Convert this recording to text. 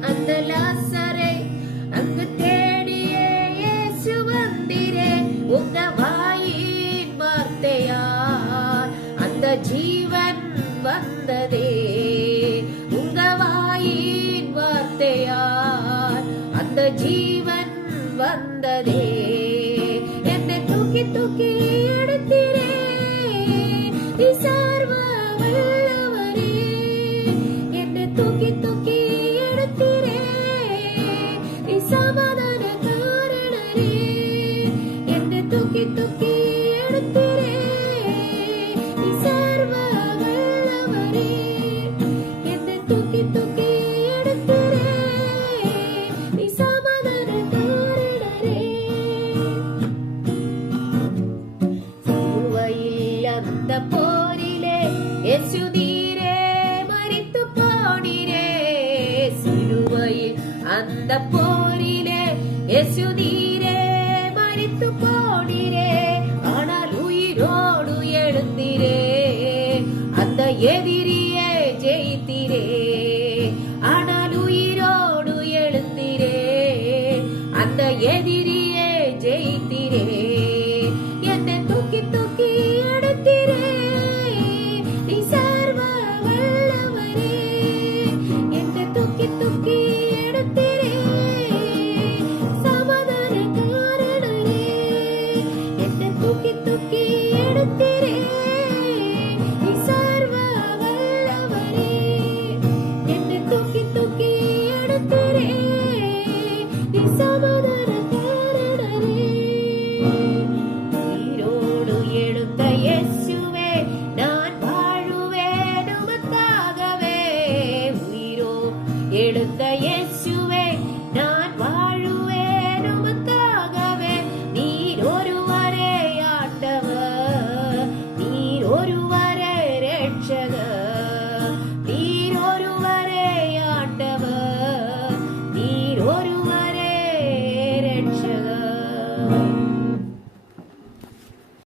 அந்த லாசரை அங்கு தேடியே இயேசு வந்திரே. உங்க வாயின் வார்த்தையால் அந்த ஜீவன் வந்ததே. உங்க வாயின் வார்த்தையால் அந்த ஜீவன் வந்ததே. இயேசுதீரே மறித்து போனீரே சிலுவையில் அந்த போரிலே. இயேசுதீரே மறித்து போனீரே ஆனால் உயிரோடு எழுந்தீரே. அந்த எதிரி की तुकी do I?